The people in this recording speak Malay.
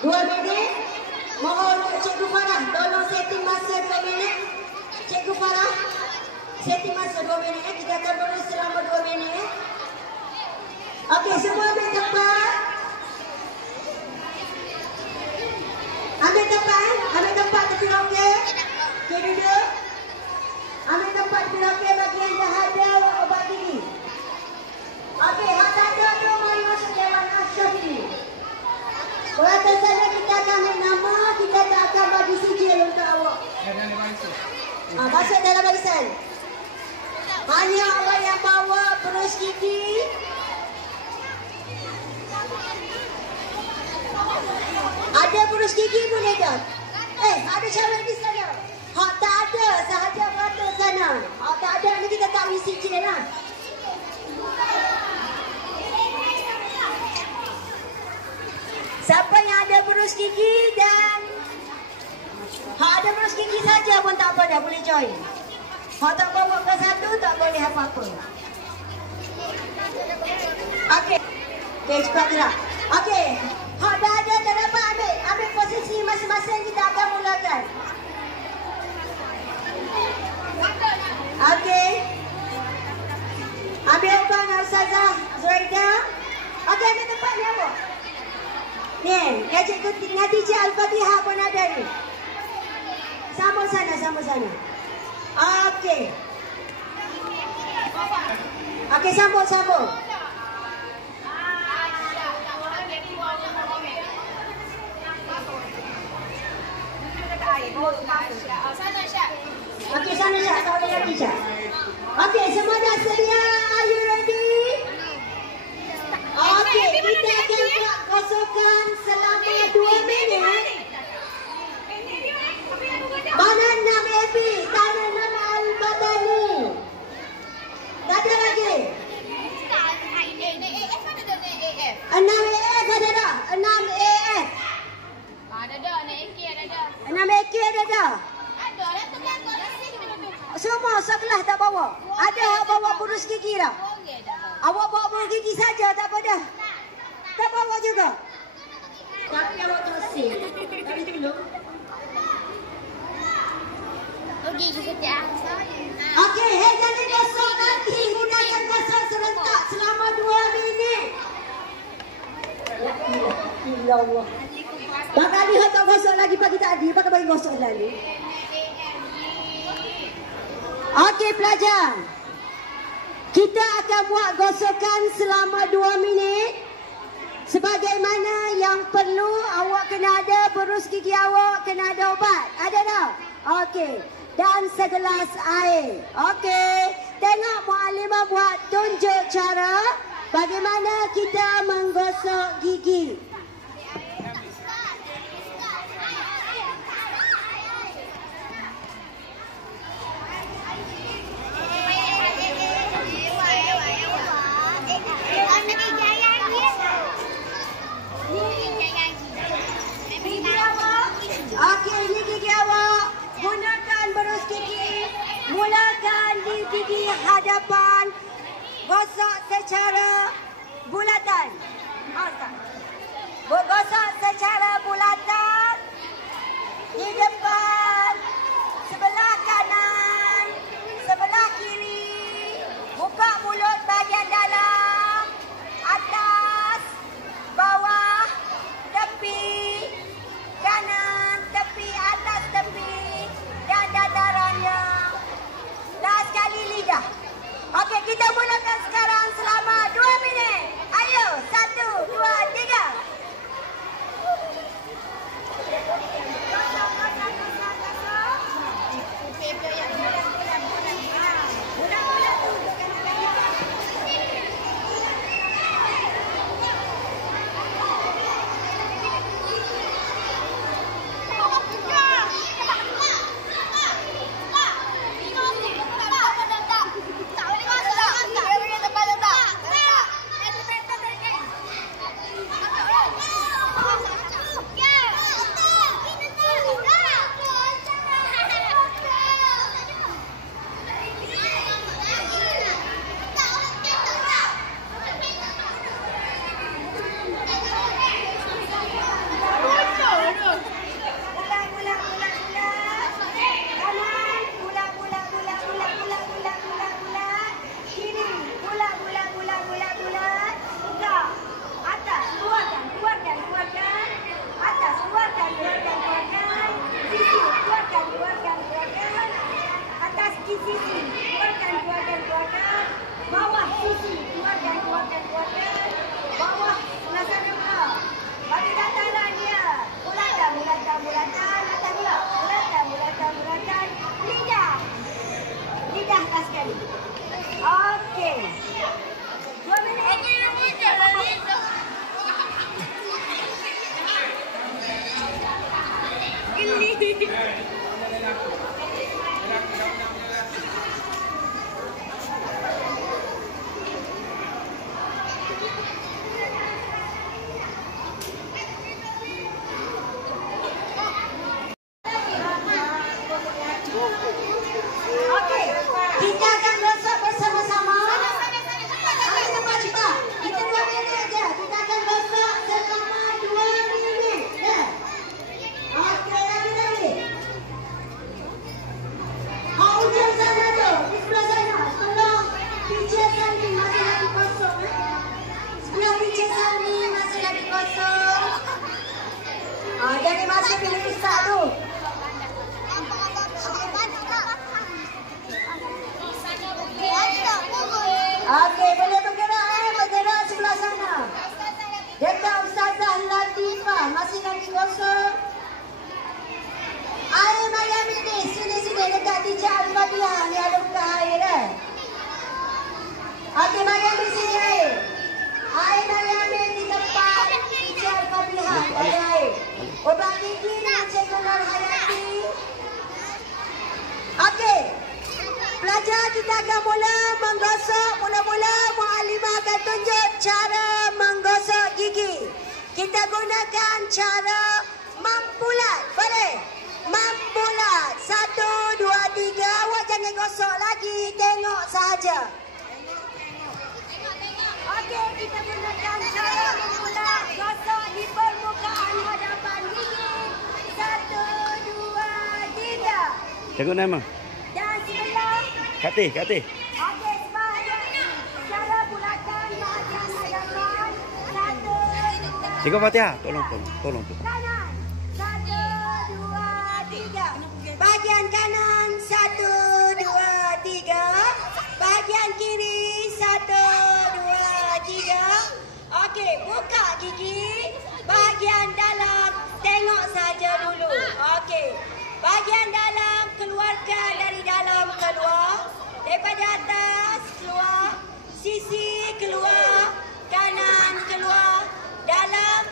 2 minit. Mohon Cikgu Farah, tolong setting masa 2 minit. Cikgu Farah, setting masa 2 minit. Kita akan berus selama 2 minit. Okey, semua ambil tempat. Ambil tempat tepi okey. Okey, duduk. Ambil tempat tepi okey bagi yang dah ada obat gigi. Okey, hak tak ada tu mari masuk Dewan Asyaf ini. Perhatian saja, kita akan ambil nama, kita tak akan bagi sijil untuk awak. Masuk dalam barisan. Hanya orang yang bawa berus gigi. Ada berus gigi boleh tak? Ada cara di sana. Hak tak ada, sahaja berada sana. Hak tak ada ni kita tak mesti sijil lah. Siapa yang ada berus gigi dan hak ada berus gigi saja pun tak apa dah, boleh join. Hak tak bawa ke satu tak boleh apa-apa. Okey. Okey, cepat gerak. Okey. Hak dah ada, dah dapat ambil posisi masing-masing, kita akan mulakan. Okey. Ambil ubat Ustazah Zuraida. Okey, ambil tempat ni awak. Ni, ya cikgu Natijah Al-Fatihah pun ada ni. Sambung sana. Okey. Okey, sambung. Okey, sana Syah, tak boleh lagi Syah. Okey, semua dah sedia? Are you ready? Okey, kita akan buat gosokan selama 2 minit. Mana nama Epi? Tanya nama Al-Badani. Tak ada lagi? 6 AF ada tak? 6 AF. Ada 6 AK ada tak? Semua sekelas tak bawa? Ada yang bawa burus gigi tak? Awak bawa burus gigi saja, tak apa dah. Tak bawa juga. Tapi awak tersin. Tadi dulu. Okey, jangan gosok nanti. Gunakan gosok serentak selama 2 minit. Ya Allah. Bakal lihat tak gosok lagi pagi tadi. Bakal bagi gosok lagi. Okey pelajar. Kita akan buat gosokan selama 2 minit. Sebagaimana yang perlu, awak kena ada berus gigi awak, kena ada obat. Ada tak? Okey. Dan segelas air. Okey. Tengok muallimah buat tunjuk cara bagaimana kita menggosok gigi. Okey, ini gigi awak. Gunakan berus gigi. Mulakan di gigi hadapan. Gosok secara bulatan. Gosok secara bulatan. Di depan. Sebelah kanan. Sebelah kiri. Buka mulut bahagian dalam. Atas. Bawah. Tepi. Kanan. Tepi. Atas tepi. Dan datarannya. Last sekali lidah. Okey, kita mulakan sekarang selama 2 minit. Ayo, 1, 2, 3. Okey, kita akan gosok bersama-sama. Ambil tempat kita. Kita 2 minit je. Kita akan gosok selama 2 minit. Ya. Okey, lagi. Ujung sana tu. Di sebelah sana. Tolong teacher Sani masih lagi kosong. Sebelah teacher Sani masih lagi kosong. Jadi masih pilih ustaz tu. Okey, boleh bergerak sebelah sana. Dekat Ustazah Latifah masih lagi kosong. Air Mariam ini sini dekat teacher Al-Fatihah ni ada buka air kan. Okey, Mariam di sini air. Air Mariam di tempat teacher Al-Fatihah ada air. Obat gigi ni Cikgu Nur Hayati. Okey. Pelajar kita akan mula menggosok. Mula-mula muallimah akan tunjuk cara menggosok gigi. Kita gunakan cara membulat. Boleh? Membulat. 1, 2, 3. Awak jangan gosok lagi. Tengok saja. Okey, kita gunakan cara membulat. Gosok di permukaan hadapan gigi. 1, 2, 3. Tengok nama. Dan sebelah. Kat atas. Okey, sebab cara bulatan bahagian hadapan. 1, 2, Cikgu Fatihah, tolong. kanan. 1, 2, 3. Bahagian kanan. 1, 2, 3. Bahagian kiri. 1, 2, 3. Okey, buka gigi. Bahagian dalam. Tengok saja dulu. Okey. Bahagian dalam, keluarkan dari dalam keluar. Daripada atas, keluar. Sisi keluar. Kanan keluar. Dalam